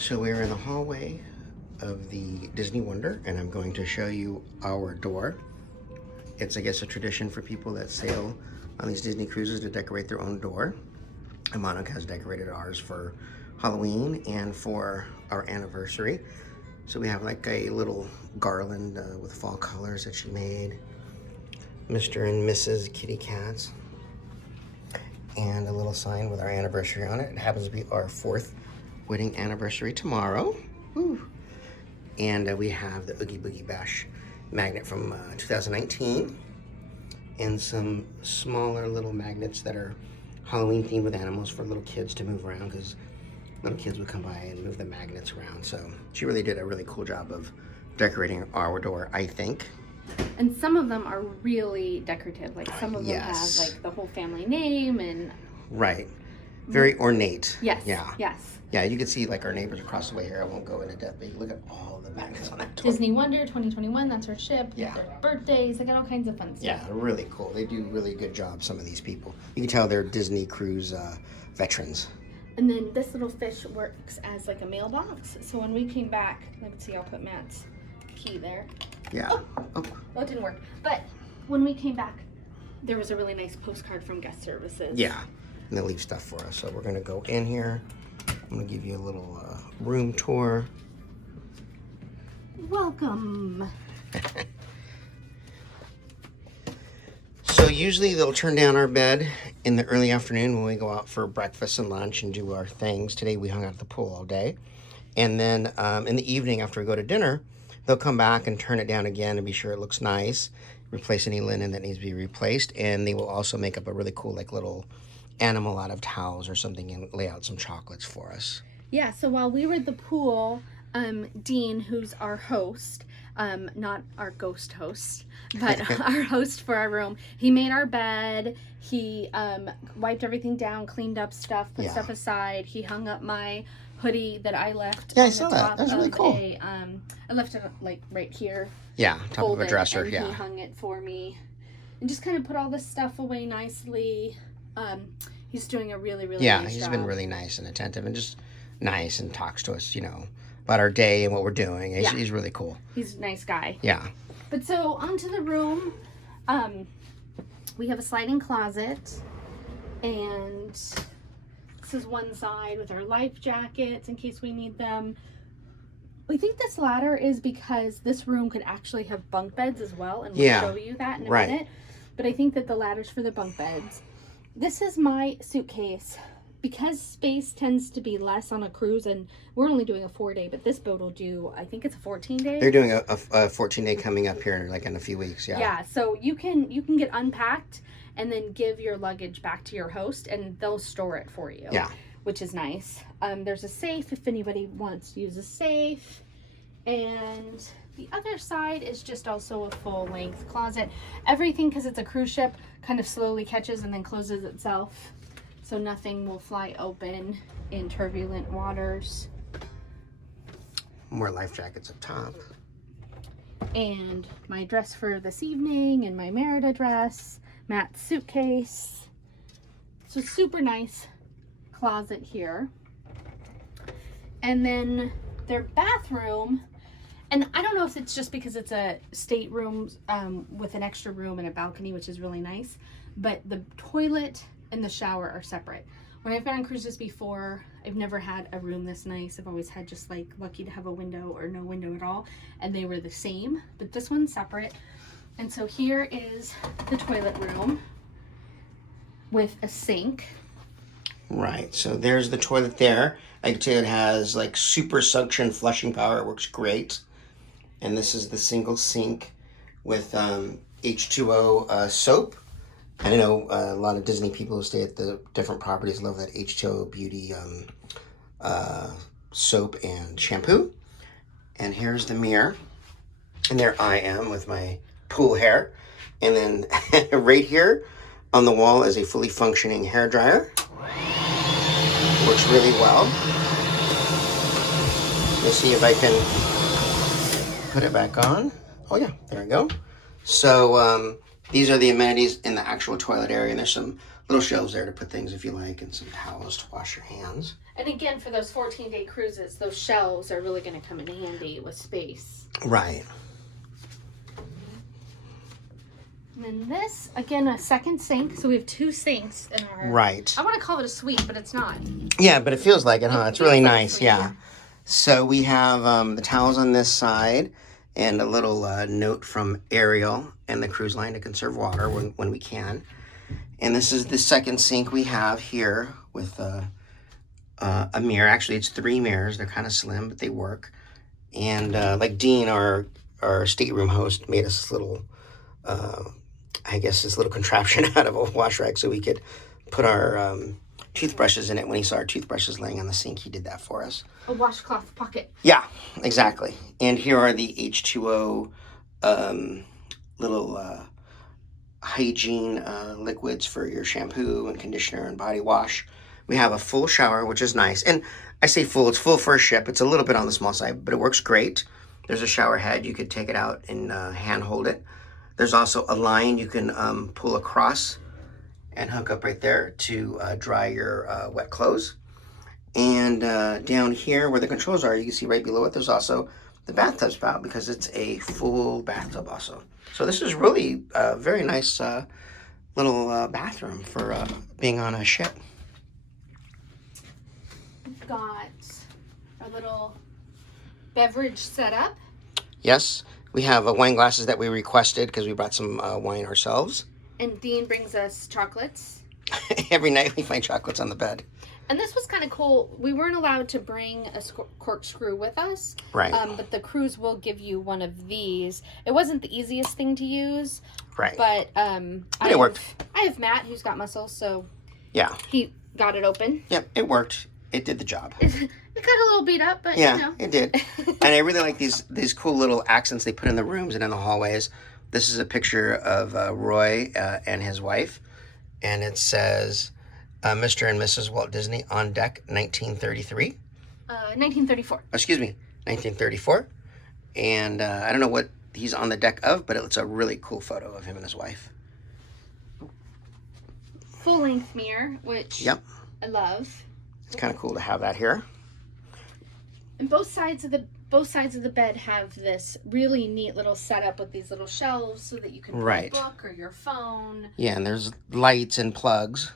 So we're in the hallway of the Disney Wonder, and I'm going to show you our door. It's, I guess, a tradition for people that sail on these Disney cruises to decorate their own door. And Monica has decorated ours for Halloween and for our anniversary. So we have like a little garland with fall colors that she made. Mr. and Mrs. Kitty Cats. And a little sign with our anniversary on it. It happens to be our 4th wedding anniversary tomorrow. Woo. And we have the Oogie Boogie Bash magnet from 2019. And some smaller little magnets that are Halloween themed with animals for little kids to move around, because little kids would come by and move the magnets around. So she really did a really cool job of decorating our door, I think. And some of them are really decorative. Like some of them have like the whole family name and... Right. Very ornate. Yes. Yeah. Yes. Yeah, you can see like our neighbors across the way here. I won't go into depth, but you look at all the magnets on that door. Disney Wonder 2021, that's our ship. Yeah. Their birthdays, they got all kinds of fun stuff. Yeah, really cool. They do really good job, some of these people. You can tell they're Disney cruise veterans. And then this little fish works as like a mailbox. So when we came back, let's see, I'll put Matt's key there. Yeah. Oh, it didn't work. But when we came back, there was a really nice postcard from guest services. Yeah, and they leave stuff for us. So we're gonna go in here. I'm gonna give you a little room tour. Welcome. So usually they'll turn down our bed in the early afternoon when we go out for breakfast and lunch and do our things. Today we hung out at the pool all day. And then in the evening after we go to dinner, they'll come back and turn it down again and be sure it looks nice. Replace any linen that needs to be replaced. And they will also make up a really cool like little animal out of towels or something and lay out some chocolates for us. Yeah, so while we were at the pool, Dean, who's our host, not our ghost host, but our host for our room, he made our bed, he wiped everything down, cleaned up stuff, put stuff aside, he hung up my hoodie that I left. Yeah, I saw that. That was really cool. I left it like right here. Yeah, top of a dresser, and he hung it for me. And just kind of put all this stuff away nicely. He's doing a really nice job. Yeah, he's been really nice and attentive and just nice and talks to us, you know, about our day and what we're doing. He's really cool. He's a nice guy. Yeah. But so onto the room. We have a sliding closet, and this is one side with our life jackets in case we need them. We think this ladder is because this room could actually have bunk beds as well, and we'll show you that in a minute. But I think that the ladder's for the bunk beds. This is my suitcase. Because space tends to be less on a cruise, and we're only doing a 4-day, but this boat will do, I think it's a 14-day. They're doing a 14-day coming up here like in a few weeks, yeah. Yeah, so you can get unpacked and then give your luggage back to your host, and they'll store it for you. Yeah. Which is nice. There's a safe if anybody wants to use a safe. And the other side is just also a full-length closet. Everything, because it's a cruise ship, kind of slowly catches and then closes itself. So nothing will fly open in turbulent waters. More life jackets up top. And my dress for this evening and my Merida dress. Matt's suitcase. So super nice closet here. And then their bathroom. And I don't know if it's just because it's a stateroom with an extra room and a balcony, which is really nice. But the toilet and the shower are separate. When I've been on cruises before, I've never had a room this nice. I've always had just like lucky to have a window or no window at all, and they were the same, but this one's separate. And so here is the toilet room with a sink. Right, so there's the toilet there. I can tell you it has like super suction flushing power. It works great. And this is the single sink with H2O soap. I know a lot of Disney people who stay at the different properties love that H2O Beauty soap and shampoo. And here's the mirror. And there I am with my pool hair. And then right here on the wall is a fully functioning hair dryer. Works really well. Let's see if I can put it back on. Oh yeah, there we go. So these are the amenities in the actual toilet area, and there's some little shelves there to put things if you like, and some towels to wash your hands. And again, for those 14-day cruises, those shelves are really going to come in handy with space. Right. And then this, again, a second sink. So we have 2 sinks in our... Right. I want to call it a suite, but it's not. Yeah, but it feels like it, huh? It's really nice, suite, yeah. So we have the towels on this side and a little note from Ariel and the cruise line to conserve water when we can. And this is the second sink we have here with a mirror. Actually, it's 3 mirrors. They're kind of slim, but they work. And like Dean, our stateroom host, made us this little, I guess, this little contraption out of a wash rag so we could put our toothbrushes in it. When he saw our toothbrushes laying on the sink, he did that for us. A washcloth pocket. Yeah, exactly. And here are the H2O little hygiene liquids for your shampoo and conditioner and body wash. We have a full shower, which is nice. And I say full, it's full for a ship. It's a little bit on the small side, but it works great. There's a shower head. You could take it out and hand hold it. There's also a line you can pull across and hook up right there to dry your wet clothes. And down here where the controls are, you can see right below it, there's also the bathtub spout because it's a full bathtub also. So this is really a very nice little bathroom for being on a ship. We've got our little beverage setup. Yes, we have wine glasses that we requested because we brought some wine ourselves. And Dean brings us chocolates. Every night we find chocolates on the bed. And this was kind of cool. We weren't allowed to bring a corkscrew with us. Right. But the cruise will give you one of these. It wasn't the easiest thing to use. Right. But it worked. I have Matt who's got muscles, so yeah, he got it open. Yep, it worked. It did the job. It got a little beat up, but yeah, you know. It did. And I really like these cool little accents they put in the rooms and in the hallways. This is a picture of Roy and his wife, and it says, Mr. and Mrs. Walt Disney on deck, 1933. 1934. Excuse me, 1934. And I don't know what he's on the deck of, but it's a really cool photo of him and his wife. Full-length mirror, which yep, I love. It's kind of cool to have that here. And both sides of the bed have this really neat little setup with these little shelves so that you can put a book or your phone. Yeah, and there's lights and plugs.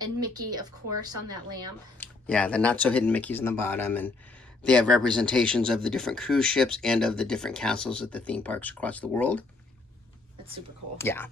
And Mickey, of course, on that lamp. Yeah, the not-so-hidden Mickeys in the bottom. And they have representations of the different cruise ships and of the different castles at the theme parks across the world. That's super cool. Yeah,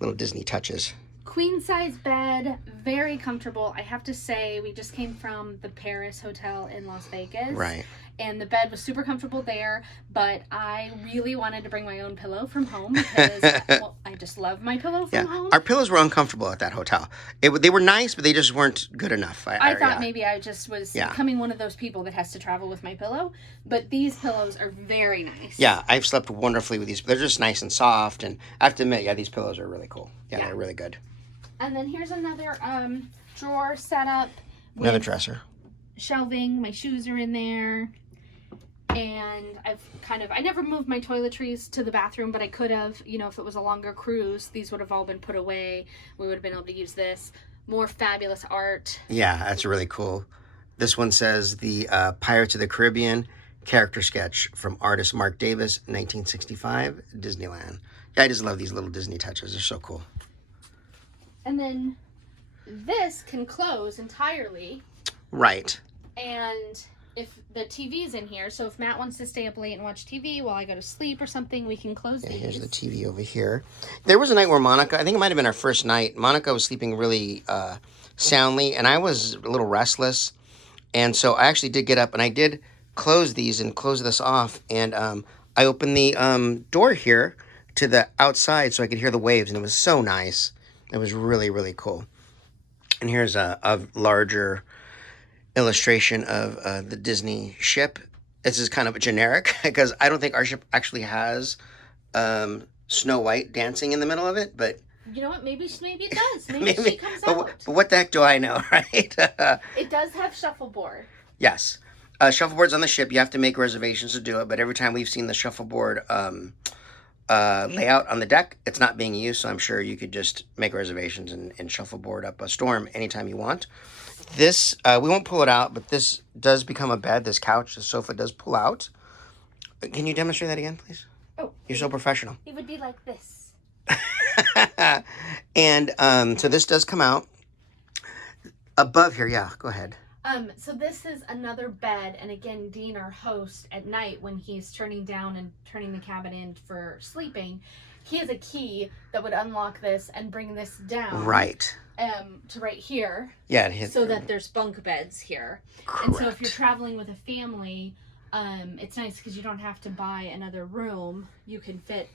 little Disney touches. Queen-size bed, very comfortable. I have to say, we just came from the Paris Hotel in Las Vegas. Right. And the bed was super comfortable there, but I really wanted to bring my own pillow from home because I just love my pillow from home. Our pillows were uncomfortable at that hotel. They were nice, but they just weren't good enough. I thought maybe I just was becoming one of those people that has to travel with my pillow, but these pillows are very nice. Yeah, I've slept wonderfully with these. They're just nice and soft, and I have to admit, these pillows are really cool. Yeah, they're really good. And then here's another drawer setup. Another dresser. Shelving. My shoes are in there. And I never moved my toiletries to the bathroom, but I could have, if it was a longer cruise, these would have all been put away. We would have been able to use this. More fabulous art. Yeah, that's really cool. This one says the Pirates of the Caribbean character sketch from artist Mark Davis, 1965, Disneyland. Yeah, I just love these little Disney touches. They're so cool. And then this can close entirely. Right. And if the TV's in here, so if Matt wants to stay up late and watch TV while I go to sleep or something, we can close these. Here's the TV over here. There was a night where Monica, I think it might have been our first night, Monica was sleeping really soundly, and I was a little restless. And so I actually did get up, and I did close these and close this off. And I opened the door here to the outside so I could hear the waves, and it was so nice. It was really, really cool. And here's a larger illustration of the Disney ship. This is kind of a generic because I don't think our ship actually has Snow White dancing in the middle of it, but you know what? Maybe it does. Maybe she comes out. But what the heck do I know, right? It does have shuffleboard. Yes. Shuffleboard's on the ship. You have to make reservations to do it, but every time we've seen the shuffleboard layout on the deck. It's not being used, so I'm sure you could just make reservations and shuffleboard up a storm anytime you want. This, we won't pull it out, but this does become a bed. This couch, the sofa does pull out. Can you demonstrate that again, please? Oh. You're so professional. It would be like this. And so this does come out. Above here, yeah, go ahead. So this is another bed, and again, Dean, our host, at night when he's turning down and turning the cabin in for sleeping, he has a key that would unlock this and bring this down. Right. To right here. Yeah, it hits. So that there's bunk beds here. Correct. And so if you're traveling with a family, it's nice because you don't have to buy another room. You can fit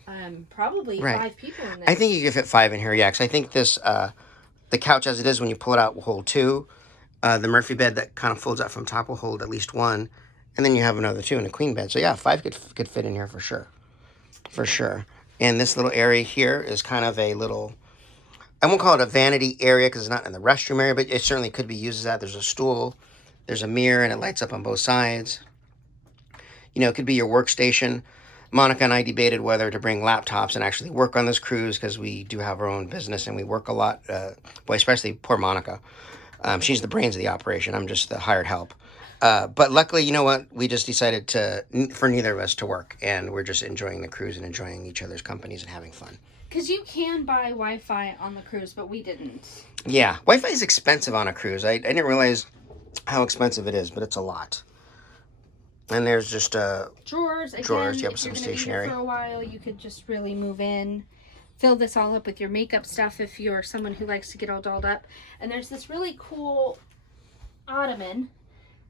probably 5 people in this. I think you can fit 5 in here, yeah, because I think this, the couch as it is, when you pull it out, will hold 2. The Murphy bed that kind of folds out from top will hold at least 1. And then you have another 2 in a queen bed. So yeah, 5 could fit in here for sure. For sure. And this little area here is kind of a little, I won't call it a vanity area because it's not in the restroom area, but it certainly could be used as that. There's a stool, there's a mirror, and it lights up on both sides. You know, it could be your workstation. Monica and I debated whether to bring laptops and actually work on this cruise because we do have our own business and we work a lot. Boy, especially poor Monica. She's the brains of the operation. I'm just the hired help. But luckily, you know what? We just decided for neither of us to work. And we're just enjoying the cruise and enjoying each other's companies and having fun. Because you can buy Wi-Fi on the cruise, but we didn't. Yeah. Wi-Fi is expensive on a cruise. I didn't realize how expensive it is, but it's a lot. And there's just drawers. Again, drawers. You have if some you're gonna be stationery. here for a while, you could just really move in. Fill this all up with your makeup stuff if you're someone who likes to get all dolled up. And there's this really cool ottoman.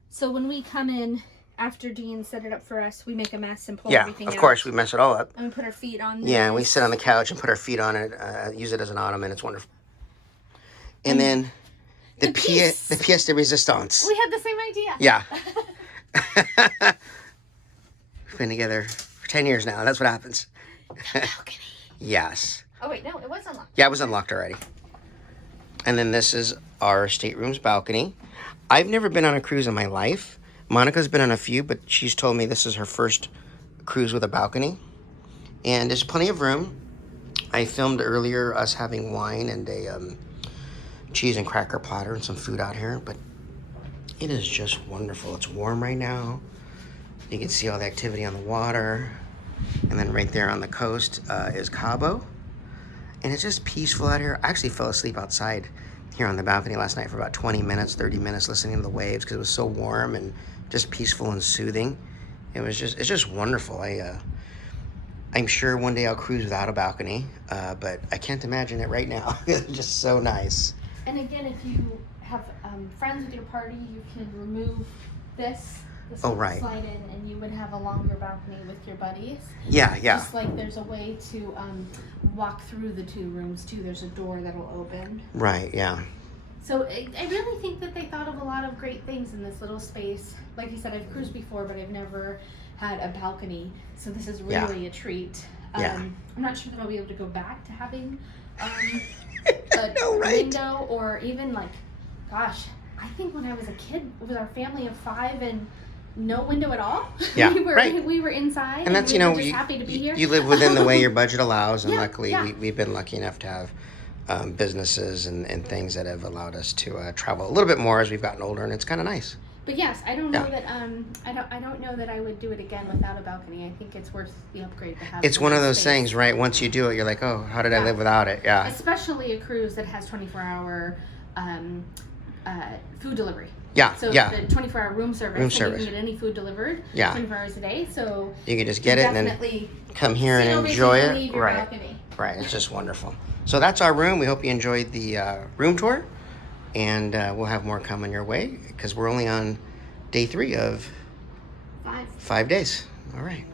So when we come in, after Dean set it up for us, we make a mess and pull everything out. Yeah, of course, we mess it all up. And we put our feet on this. Yeah, we sit on the couch and put our feet on it, use it as an ottoman. It's wonderful. And then the pièce de résistance. We had the same idea. Yeah. We've been together for 10 years now. That's what happens. The balcony. Yes. Oh, wait, no, it was unlocked. Yeah, it was unlocked already. And then this is our stateroom's balcony. I've never been on a cruise in my life. Monica's been on a few, but she's told me this is her first cruise with a balcony. And there's plenty of room. I filmed earlier us having wine and a cheese and cracker platter and some food out here, but it is just wonderful. It's warm right now. You can see all the activity on the water. And then right there on the coast is Cabo. And it's just peaceful out here. I actually fell asleep outside here on the balcony last night for about 20 minutes, 30 minutes listening to the waves because it was so warm and just peaceful and soothing. It's just wonderful. I'm sure one day I'll cruise without a balcony, but I can't imagine it right now. It's just so nice. And again, if you have friends with your party, you can remove this. Oh, right. Slide in, and you would have a longer balcony with your buddies. Yeah, yeah. Just like there's a way to walk through the 2 rooms too. There's a door that'll open. Right, yeah. So I really think that they thought of a lot of great things in this little space. Like you said, I've cruised before, but I've never had a balcony. So this is really a treat. I'm not sure that I'll be able to go back to having a window, or even like, gosh, I think when I was a kid, it was our family of 5 and no window at all. Yeah, we were inside, and that's, we were just happy to be here. You live within the way your budget allows, and luckily yeah. we've been lucky enough to have businesses and things that have allowed us to travel a little bit more as we've gotten older, and it's kind of nice. But yes, I don't know that I don't know that I would do it again without a balcony. I think it's worth the upgrade to have. It's one of those things, right? Once you do it, you're like, oh, how did I live without it? Yeah. Especially a cruise that has 24-hour food delivery. Yeah, so yeah. the 24-hour room service. You can get any food delivered 24 hours a day. So you can just get it and then come here and enjoy it. Right. Right. It's just wonderful. So that's our room. We hope you enjoyed the room tour. And we'll have more coming your way because we're only on day 3 of 5 days. All right.